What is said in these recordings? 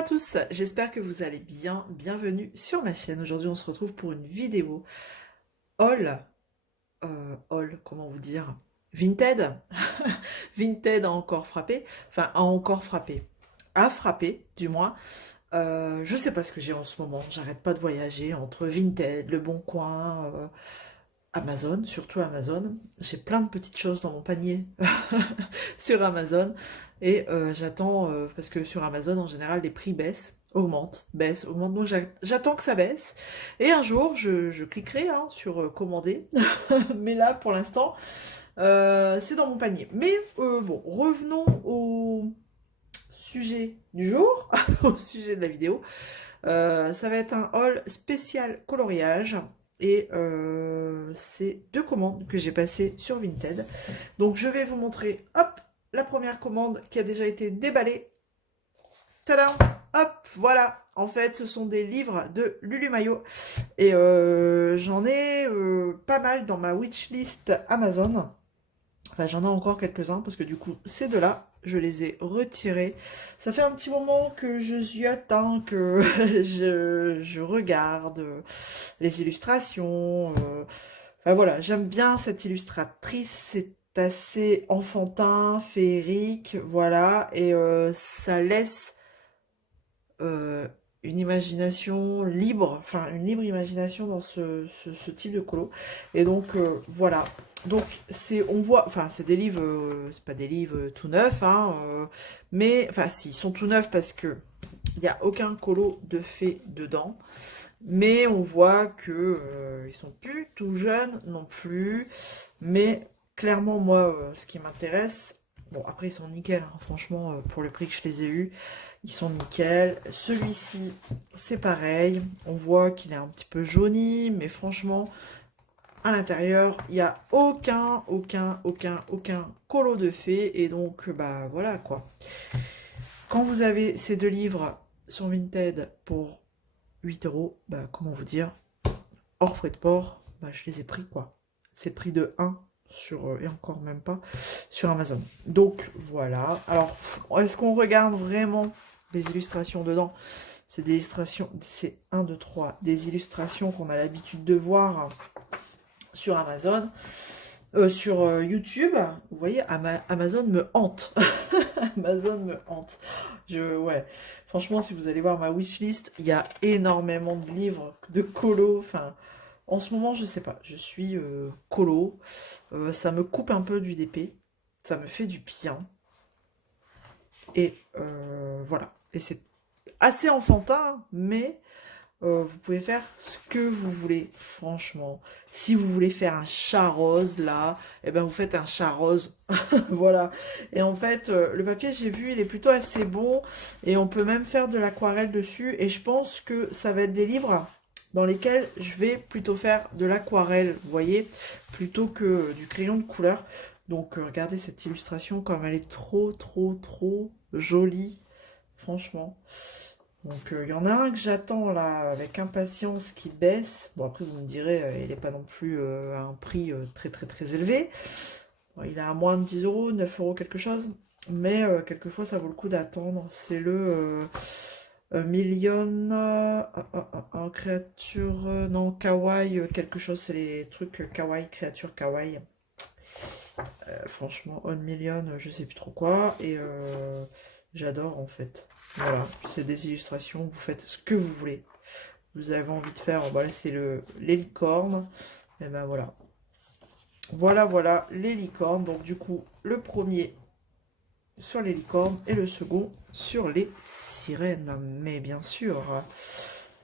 à tous, j'espère que vous allez bien, bienvenue sur ma chaîne. Aujourd'hui on se retrouve pour une vidéo haul, comment vous dire, Vinted. Vinted a encore frappé, enfin a encore frappé, a frappé du moins. Je sais pas ce que j'ai en ce moment, j'arrête pas de voyager entre Vinted, Le Bon Coin, Amazon, surtout Amazon. J'ai plein de petites choses dans mon panier sur Amazon et j'attends parce que sur Amazon en général les prix baissent, augmentent. Donc j'attends que ça baisse et un jour je cliquerai hein, sur commander. Mais là pour l'instant c'est dans mon panier. Mais bon, revenons au sujet du jour, au sujet de la vidéo. Ça va être un haul spécial coloriage. Et c'est deux commandes que j'ai passées sur Vinted. Donc je vais vous montrer, hop, la première commande qui a déjà été déballée. Tadam, hop, voilà. En fait, ce sont des livres de Lulu Maillot. Et j'en ai pas mal dans ma wishlist Amazon. Enfin, j'en ai encore quelques-uns parce que du coup, ces deux-là, je les ai retirés. Ça fait un petit moment que je ziote, hein, que je regarde les illustrations. Enfin voilà, j'aime bien cette illustratrice. C'est assez enfantin, féerique, voilà. Et ça laisse euh, une imagination libre, enfin une libre imagination dans ce type de colo. Et donc voilà. Donc c'est, on voit, enfin c'est des livres, c'est pas des livres tout neufs, hein, mais enfin si, ils sont tout neufs parce que il n'y a aucun colo de fait dedans, mais on voit que ils sont plus tout jeunes non plus, mais clairement moi ce qui m'intéresse, bon après ils sont nickel, hein, franchement pour le prix que je les ai eus, ils sont nickel. Celui-ci, c'est pareil. On voit qu'il est un petit peu jauni, mais franchement, à l'intérieur, il n'y a aucun colo de fée. Et donc, bah voilà quoi. Quand vous avez ces deux livres sur Vinted pour 8 euros, bah comment vous dire, hors frais de port, bah je les ai pris quoi. C'est le prix de un sur, et encore même pas, sur Amazon. Donc voilà. Alors, est-ce qu'on regarde vraiment les illustrations dedans? C'est des illustrations, c'est un 2 3 des illustrations qu'on a l'habitude de voir sur Amazon, sur YouTube. Vous voyez, Amazon me hante. Amazon me hante. Ouais. Franchement, si vous allez voir ma wishlist, il y a énormément de livres, de colos. Enfin, en ce moment, je sais pas, je suis colo. Ça me coupe un peu du DP. Ça me fait du bien. Et voilà. Et c'est assez enfantin, mais vous pouvez faire ce que vous voulez, franchement. Si vous voulez faire un chat rose, là, eh ben vous faites un chat rose. Voilà. Et en fait, le papier, j'ai vu, il est plutôt assez bon. Et on peut même faire de l'aquarelle dessus. Et je pense que ça va être des livres dans lesquels je vais plutôt faire de l'aquarelle, vous voyez, plutôt que du crayon de couleur. Donc, regardez cette illustration, comme elle est trop jolie, franchement. Donc il y en a un que j'attends là avec impatience qui baisse. Bon après vous me direz, il n'est pas non plus à un prix très élevé. Bon, il est à moins de 10 euros, 9 euros quelque chose. Mais quelquefois ça vaut le coup d'attendre. C'est le Million créature, non, kawaii, quelque chose. C'est les trucs kawaii, créature kawaii. Franchement, on million, je sais plus trop quoi. Et j'adore en fait. Voilà, c'est des illustrations, vous faites ce que vous voulez. Vous avez envie de faire, voilà, c'est les licornes. Et ben voilà. Voilà, les licornes. Donc du coup, le premier sur les licornes et le second sur les sirènes. Mais bien sûr,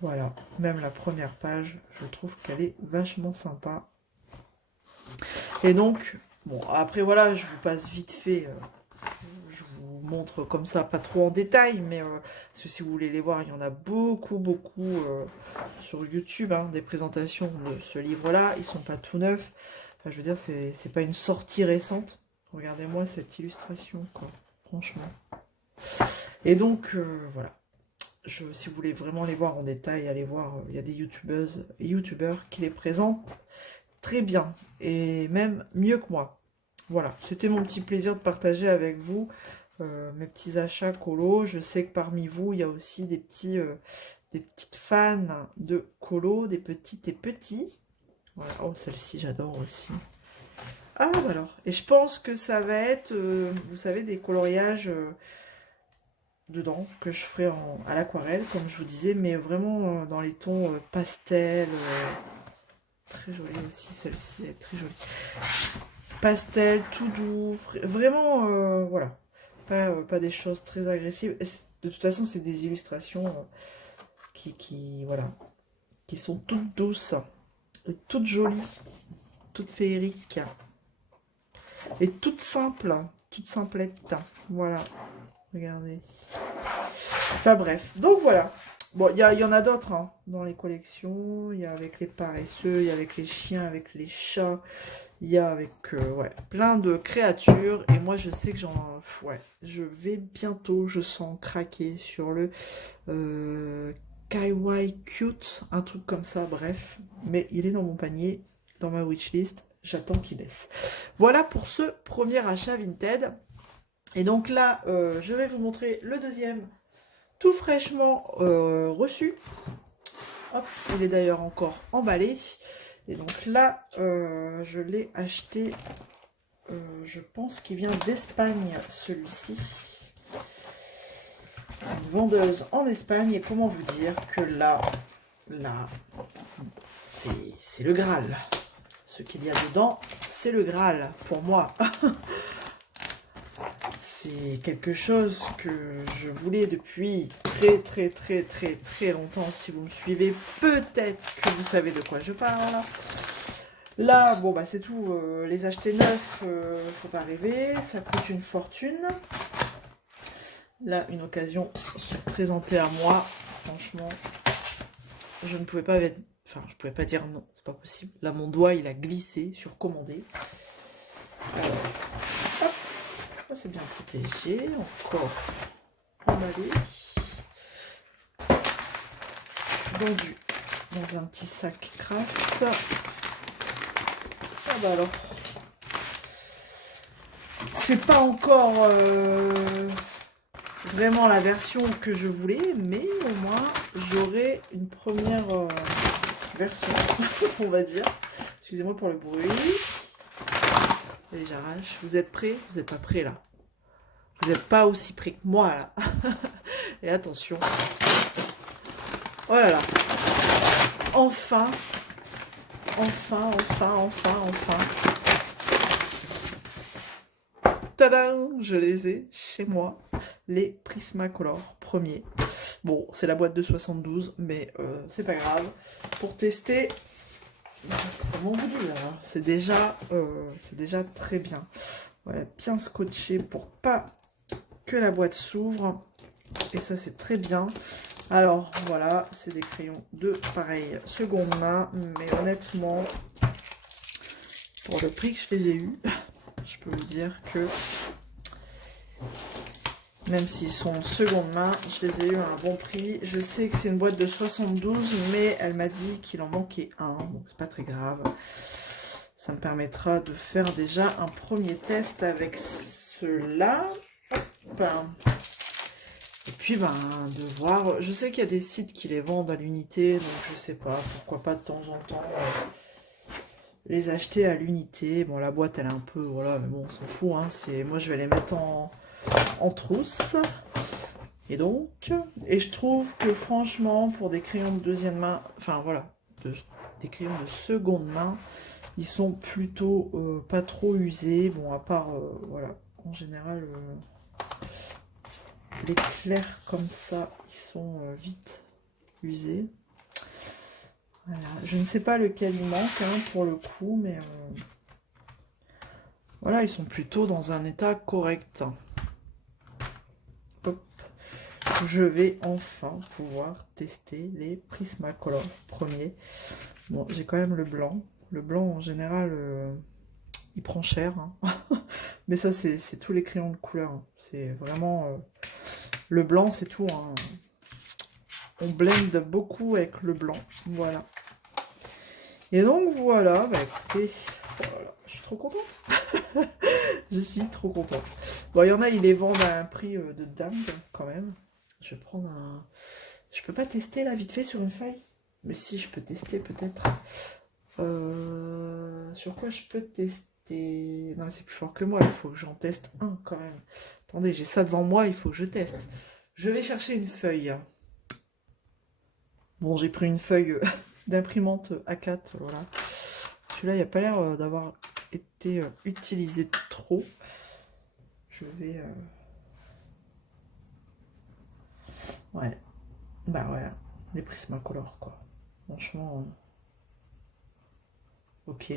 voilà, même la première page, je trouve qu'elle est vachement sympa. Et donc, bon, après voilà, je vous passe vite fait. Je vous montre comme ça, pas trop en détail, mais parce que si vous voulez les voir, il y en a beaucoup sur YouTube, hein, des présentations de ce livre-là. Ils sont pas tout neufs. Enfin, je veux dire, c'est pas une sortie récente. Regardez-moi cette illustration, quoi. Franchement. Et donc, voilà. Si vous voulez vraiment les voir en détail, allez voir. Il y a des youtubeuses et youtubeurs qui les présentent très bien. Et même mieux que moi. Voilà, c'était mon petit plaisir de partager avec vous mes petits achats colo. Je sais que parmi vous, il y a aussi des petites fans de colo, des petites et petits. Voilà. Oh, celle-ci, j'adore aussi. Ah, bah alors. Et je pense que ça va être, vous savez, des coloriages dedans que je ferai à l'aquarelle, comme je vous disais, mais vraiment dans les tons pastel. Très jolie aussi, celle-ci, elle est très jolie. Pastel, tout doux, vraiment, voilà. Pas des choses très agressives. De toute façon, c'est des illustrations voilà, qui sont toutes douces, et toutes jolies, toutes féeriques, et toutes simples, toutes simplettes. Voilà, regardez. Enfin bref, donc voilà. Bon, il y en a d'autres hein, dans les collections. Il y a avec les paresseux, il y a avec les chiens, avec les chats. Il y a avec ouais, plein de créatures. Et moi, je sais que ouais, je vais bientôt, je sens craquer sur le Kawaii Cute, un truc comme ça, bref. Mais il est dans mon panier, dans ma wishlist. J'attends qu'il baisse. Voilà pour ce premier achat Vinted. Et donc là, je vais vous montrer le deuxième, tout fraîchement reçu. Hop, il est d'ailleurs encore emballé. Et donc là, je l'ai acheté, je pense qu'il vient d'Espagne, celui-ci. C'est une vendeuse en Espagne. Et comment vous dire que là, c'est le Graal. Ce qu'il y a dedans, c'est le Graal pour moi. C'est quelque chose que je voulais depuis très longtemps. Si vous me suivez, peut-être que vous savez de quoi je parle. Là, bon, bah c'est tout. Les acheter neufs, faut pas rêver. Ça coûte une fortune. Là, une occasion se présentait à moi. Franchement, je ne pouvais pas... Enfin, je pouvais pas dire non. C'est pas possible. Là, mon doigt, il a glissé sur commander. C'est bien protégé, encore emballé, vendu dans un petit sac craft. Ah bah alors, c'est pas encore vraiment la version que je voulais, mais au moins j'aurai une première version, on va dire. Excusez-moi pour le bruit. Allez, j'arrache. Vous êtes prêts? Vous n'êtes pas prêts là. Vous n'êtes pas aussi prêts que moi là. Et attention. Oh là là. Enfin. Tadam! Je les ai chez moi. Les Prismacolor premiers. Bon, c'est la boîte de 72, mais c'est pas grave. Pour tester, comment vous dire, c'est déjà très bien. Voilà, bien scotché pour pas que la boîte s'ouvre. Et ça, c'est très bien. Alors, voilà, c'est des crayons de pareil seconde main. Mais honnêtement, pour le prix que je les ai eus, je peux vous dire que même s'ils sont de seconde main, je les ai eus à un bon prix. Je sais que c'est une boîte de 72, mais elle m'a dit qu'il en manquait un. Donc, c'est pas très grave. Ça me permettra de faire déjà un premier test avec ceux-là. Et puis, ben, de voir... Je sais qu'il y a des sites qui les vendent à l'unité, donc je sais pas, pourquoi pas de temps en temps les acheter à l'unité. Bon, la boîte, elle est un peu... Voilà, mais bon, on s'en fout, hein. Moi, je vais les mettre en trousse. Et donc... Et je trouve que, franchement, pour des crayons de deuxième main... Enfin, voilà, des crayons de seconde main, ils sont plutôt pas trop usés. Bon, à part, voilà, en général... les clairs comme ça, ils sont vite usés. Voilà. Je ne sais pas lequel il manque hein, pour le coup, mais voilà, ils sont plutôt dans un état correct. Hop. Je vais enfin pouvoir tester les Prismacolor premiers. Bon, j'ai quand même le blanc. Le blanc, en général, il prend cher. Hein. Mais ça, c'est tous les crayons de couleur. Hein. C'est vraiment... le blanc, c'est tout. Hein. On blende beaucoup avec le blanc. Voilà. Et donc, voilà. Bah, écoutez, voilà. Je suis trop contente. Je suis trop contente. Bon, il y en a, ils les vendent à un prix de dingue, quand même. Je vais prendre un... Je peux pas tester, là, vite fait, sur une feuille? Mais si, je peux tester, peut-être. Sur quoi je peux tester? Non, mais c'est plus fort que moi, il faut que j'en teste un, quand même. Attendez, j'ai ça devant moi, il faut que je teste. Je vais chercher une feuille. Bon, j'ai pris une feuille d'imprimante A4, voilà. Celui-là, il n'a pas l'air d'avoir été utilisé trop. Je vais... Ouais. Bah ouais, les Prismacolor, quoi. Franchement, ok.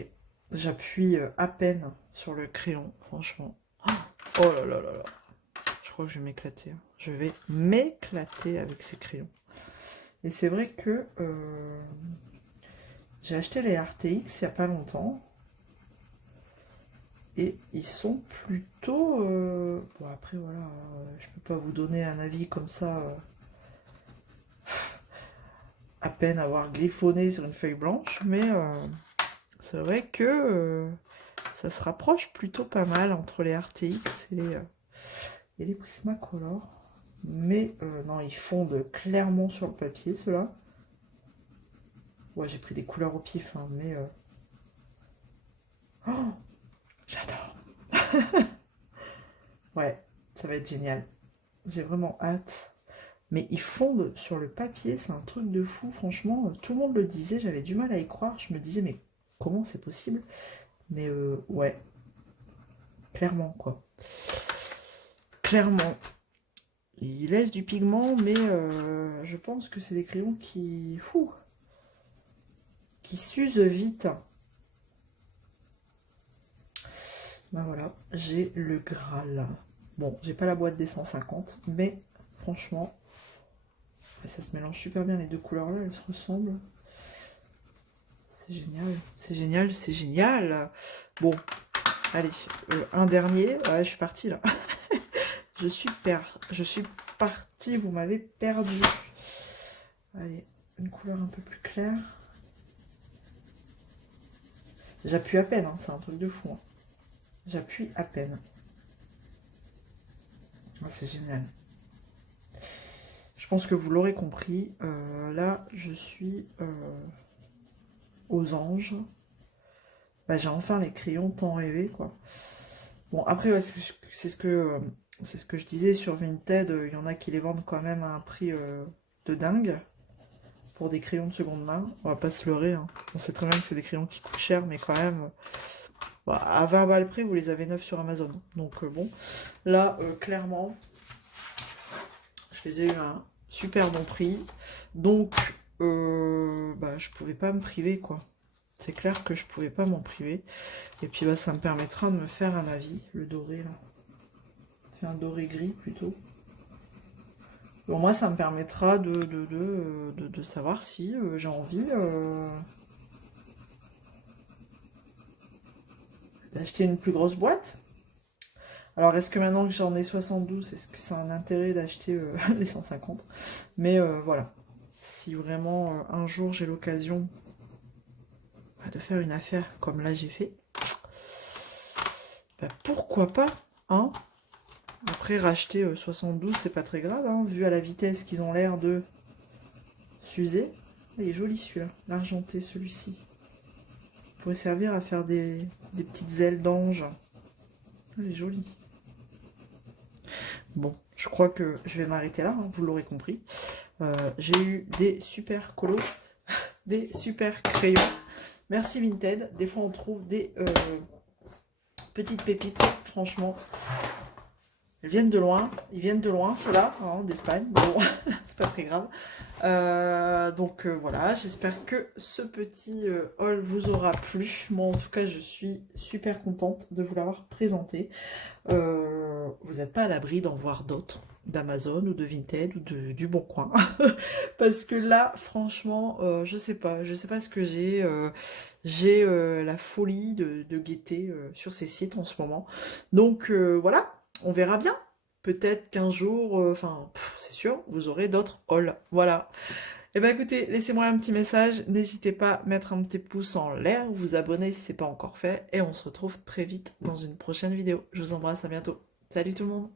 J'appuie à peine sur le crayon, franchement. Oh là là là là. Je crois que je vais m'éclater, hein. Je vais m'éclater avec ces crayons. Et c'est vrai que j'ai acheté les RTX il n'y a pas longtemps. Et ils sont plutôt... Bon, après, voilà, je peux pas vous donner un avis comme ça... à peine avoir griffonné sur une feuille blanche, mais c'est vrai que ça se rapproche plutôt pas mal entre les RTX et les Prismacolor. Mais non, ils fondent clairement sur le papier, ceux-là. Ouais, j'ai pris des couleurs au pif, hein, mais... Oh, j'adore. Ouais, ça va être génial. J'ai vraiment hâte. Mais ils fondent sur le papier, c'est un truc de fou, franchement. Tout le monde le disait, j'avais du mal à y croire. Je me disais, mais comment c'est possible? Mais ouais, clairement, quoi. Clairement. Il laisse du pigment, mais je pense que c'est des crayons qui s'usent vite. Ben voilà, j'ai le Graal. Bon, j'ai pas la boîte des 150, mais franchement, ça se mélange super bien, les deux couleurs là, elles se ressemblent. C'est génial, c'est génial, c'est génial. Bon, allez, un dernier. Ouais, je suis partie là. Je suis partie, vous m'avez perdu. Allez, une couleur un peu plus claire. J'appuie à peine, hein, c'est un truc de fou. Hein. J'appuie à peine. Ah, c'est génial. Je pense que vous l'aurez compris. Là, je suis aux anges. Bah, j'ai enfin les crayons tant rêvés, quoi. Bon, après, ouais, c'est ce que je disais sur Vinted. Il y en a qui les vendent quand même à un prix de dingue pour des crayons de seconde main. On va pas se leurrer. Hein. On sait très bien que c'est des crayons qui coûtent cher, mais quand même, bah, à 20 balles près, vous les avez neufs sur Amazon. Donc bon, là, clairement, je les ai eu à un super bon prix. Donc, bah, je pouvais pas me priver, quoi. C'est clair que je pouvais pas m'en priver. Et puis, bah, ça me permettra de me faire un avis. Le doré, là. C'est un doré gris, plutôt. Bon, moi, ça me permettra de savoir si j'ai envie d'acheter une plus grosse boîte. Alors, est-ce que maintenant que j'en ai 72, est-ce que ça a un intérêt d'acheter les 150? Mais voilà. Si vraiment un jour j'ai l'occasion de faire une affaire comme là j'ai fait, bah, pourquoi pas, hein? Après, racheter 72, c'est pas très grave, hein, vu à la vitesse qu'ils ont l'air de s'user. Il est joli celui-là, l'argenté, celui-ci. Il pourrait servir à faire des petites ailes d'ange. Il est joli. Bon, je crois que je vais m'arrêter là, hein, vous l'aurez compris. J'ai eu des super colos, des super crayons. Merci Vinted. Des fois, on trouve des petites pépites, franchement. Ils viennent de loin, ceux-là, hein, d'Espagne. Bon, c'est pas très grave. Donc voilà, j'espère que ce petit haul vous aura plu. Moi, en tout cas, je suis super contente de vous l'avoir présenté. Vous n'êtes pas à l'abri d'en voir d'autres, d'Amazon ou de Vinted ou du Bon Coin. Parce que là, franchement, je sais pas ce que j'ai. J'ai la folie de guetter sur ces sites en ce moment. Donc voilà, on verra bien. Peut-être qu'un jour, enfin, c'est sûr, vous aurez d'autres hauls. Voilà. Eh ben écoutez, laissez-moi un petit message, n'hésitez pas à mettre un petit pouce en l'air, vous abonner si c'est pas encore fait, et on se retrouve très vite dans une prochaine vidéo. Je vous embrasse, à bientôt. Salut tout le monde!